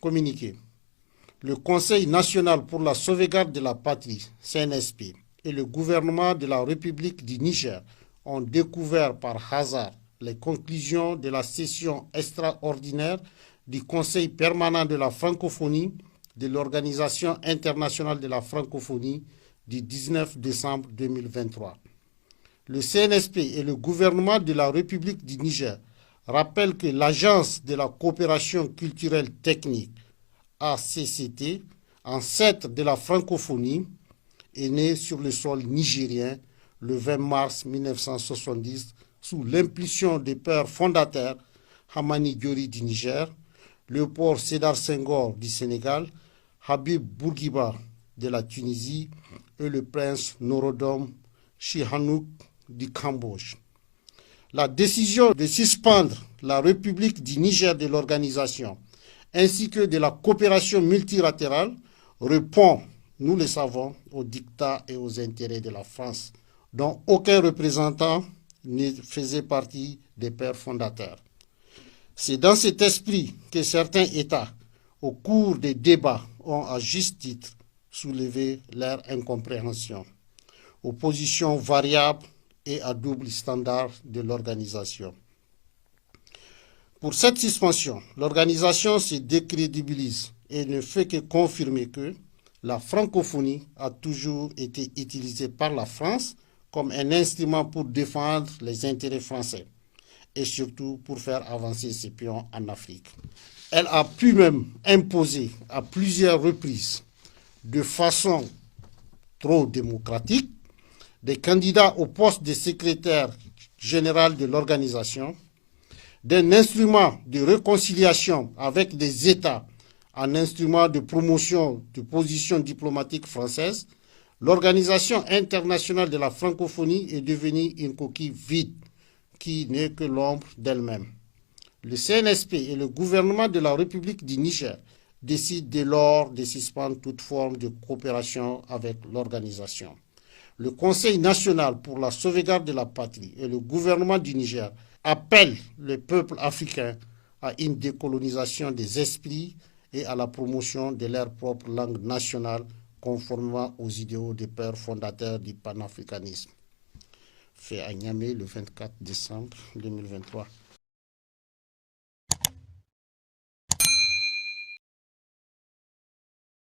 Communiqué. Le Conseil national pour la sauvegarde de la patrie, CNSP, et le gouvernement de la République du Niger ont découvert par hasard les conclusions de la session extraordinaire du Conseil permanent de la francophonie de l'Organisation internationale de la francophonie du 19 décembre 2023. Le CNSP et le gouvernement de la République du Niger rappellent que l'Agence de la coopération culturelle technique, ACCT, ancêtre de la francophonie, est née sur le sol nigérien le 20 mars 1970 sous l'impulsion des pères fondateurs Hamani Diori du Niger, Léopold Sédar Senghor du Sénégal, Habib Bourguiba de la Tunisie et le prince Norodom Sihanouk du Cambodge. La décision de suspendre la République du Niger de l'organisation ainsi que de la coopération multilatérale répond, nous le savons, aux dictats et aux intérêts de la France, dont aucun représentant ne faisait partie des pères fondateurs. C'est dans cet esprit que certains États, au cours des débats, ont à juste titre soulevé leur incompréhension aux positions variables et à double standard de l'organisation. Pour cette suspension, l'organisation se décrédibilise et ne fait que confirmer que la francophonie a toujours été utilisée par la France comme un instrument pour défendre les intérêts français et surtout pour faire avancer ses pions en Afrique. Elle a pu même imposer à plusieurs reprises, de façon trop démocratique, des candidats au poste de secrétaire général de l'organisation, d'un instrument de réconciliation avec des États en instrument de promotion de positions diplomatiques françaises. L'Organisation internationale de la francophonie est devenue une coquille vide qui n'est que l'ombre d'elle-même. Le CNSP et le gouvernement de la République du Niger décident dès lors de suspendre toute forme de coopération avec l'organisation. Le Conseil national pour la sauvegarde de la patrie et le gouvernement du Niger appellent le peuple africain à une décolonisation des esprits et à la promotion de leur propre langue nationale conformément aux idéaux des pères fondateurs du panafricanisme. Fait à Niamey le 24 décembre 2023.